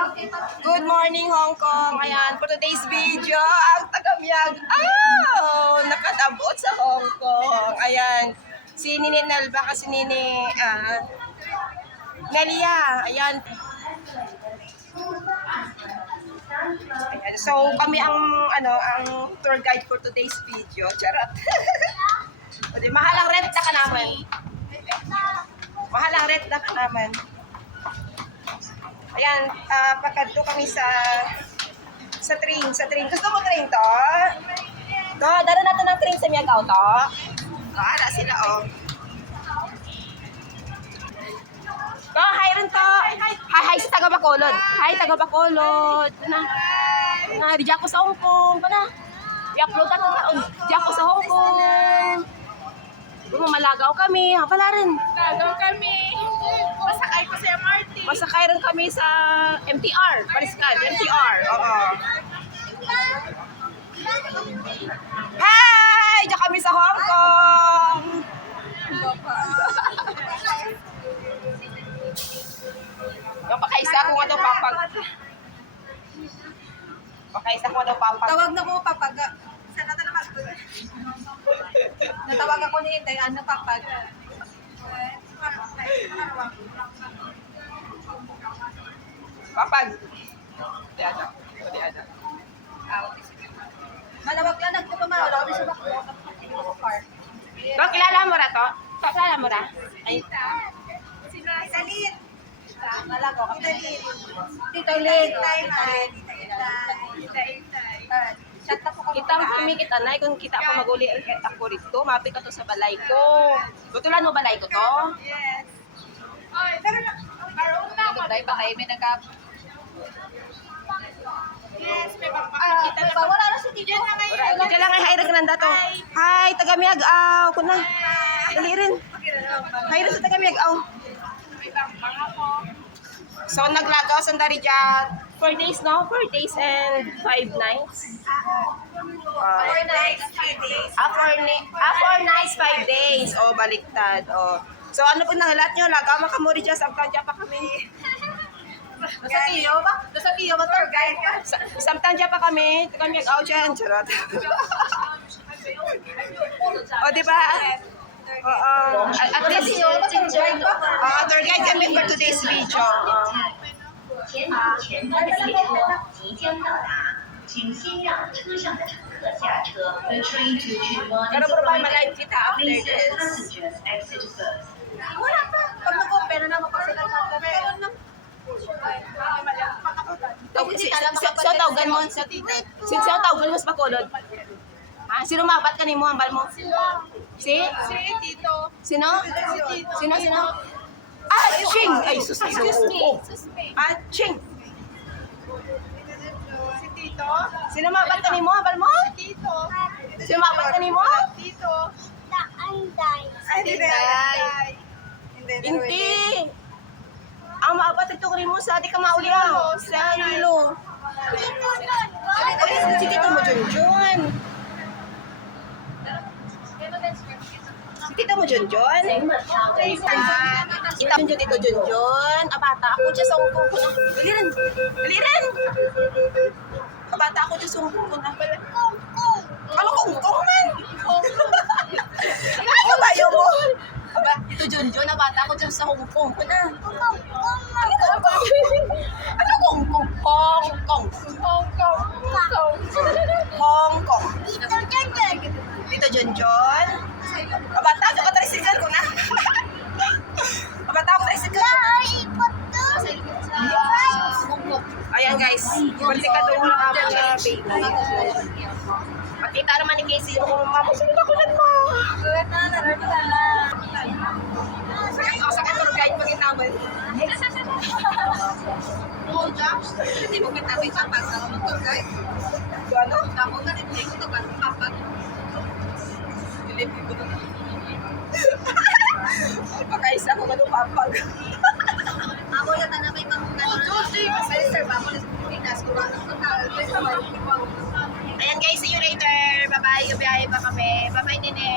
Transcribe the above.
Good morning, Hong Kong. Ayan, for today's video, ang tagamyag. Nakatabot sa Hong Kong. Ayan, si Nini Nelba kasi Nini Nelia. Ayan. Ayan. So, kami ang tour guide for today's video. Charot. Mahalang rent na ka naman. Mahalang rent na ka naman. Ayan, pagkadto kami sa train. Gusto mo train to? Dara natin ng train sa Miagaw to. Ala sila, oh. Hi rin to. Hi sa taga Bacolod. Hi, taga Bacolod. Di ako sa Hong Kong. I-upload natin taon. Di ako sa Hong Kong. Malagaw kami. Pala rin. Malagaw kami. Masakay ko sa MRT. Masakay rin kami sa MTR. Pariskad, MTR. Oo. Hi! Diyan kami sa Hong Kong. Pakaisa ko nga daw papag. Tawag na ko papag. Sana na naman. Natawag ako ni Inday, ano papag. Papag. Malawag lang nagpapamahal. Ako sa Bacolod. Kilala mo ra to? Kilala mo ra? Ay. Salit. Malagaw ka. Tita Lin. Chat na po kami. Kita kumikita na, kung kita ko maguli ako rito, mapit ka to sa balay ko. Butulan mo balay ko to? Yes. Pero karoon na ako. Dahil ba kayo may nagkap? Yes, may papakita na. Wala na si Tito. Diyan lang ay hi rin nanda to. Hi, taga Miagaw. Kuna. Dali rin. Hi rin sa taga Miagaw. So, naglagaw sa dari dyan. 4 days, no? 4 days and 5 nights. 4 nights, 5 days. 4 nights, 5 days. Oh, baliktad. Oh. So, ano po nahilat nyo? Lagaw makamuri dyan. Samtang dyan pa kami. Nasa Pio ba? Nasa Pio ba tour guide ka? Samtang dyan pa kami. Taga Miagaw dyan. Charot. O, di ba? Oo. At least, tour guide kami for today's video. 前途前方的列车即将到达，请先让车上的乘客下车。The train to Chunwon Pero is bro, arriving. malive kita after Please let this. passengers exit first. Wala pa. Pag nag-opera na mapasikat na kami. Meron na. So, tawgan mo sa tawgan mo sa Bacolod. Sino mabat ka ni mo ang bal mo? Si Tito. Sino? Sino? Ching! Ay, sus, Excuse me. Ching! Si Tito. Sino mabat ka ni mo ang bal mo? Tito. Sino mabat ka ni mo? Tito. Ay, hindi. Ang maabat ito rin mo sa di ka mauliang. Sa Lilo. Si Tito mo, Junjun. Si Tito mo, Junjun. Kita mo Tito Junjun. Bata ako dyan sa ungkong ko na. Dali rin. Bata ako dyan sa ungkong ko na. Ano ungkong man? Ano tayo mo? Aba, Tito Junjun, bata ako dyan sa ungkong ko na. Ano ungkong? Hong Kong. Tito Junjun. Bata ako ka tricycle ko na. Bata ako tricycle. Ayan guys, politika doon lang ako sa baby. Makita naman ni Casey yung mamusunod ako lang mo. Sakit tour guide mag-inawin. Hindi mo kitabi sa pasa ng tour guide. Ano? Ako na rin ko to ba? Papag. Dilipi ko to. Pagkaisa ko manupapag. Ako yata na may pangkano. Sir, ba ako na sa Pilipinas. Ayan guys, see you later. Bye-bye. Biyahe pa kami. Bye-bye, Nene.